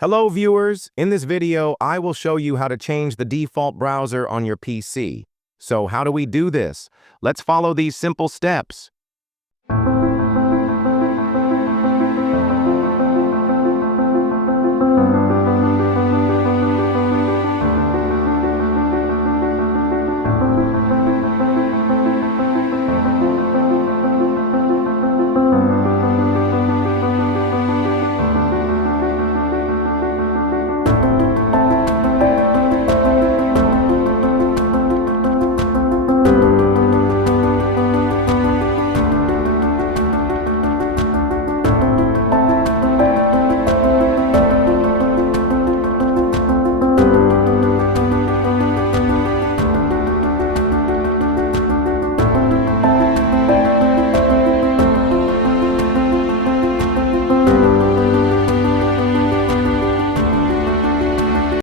Hello viewers, in this video I will show you how to change the default browser on your PC. So how do we do this? Let's follow these simple steps.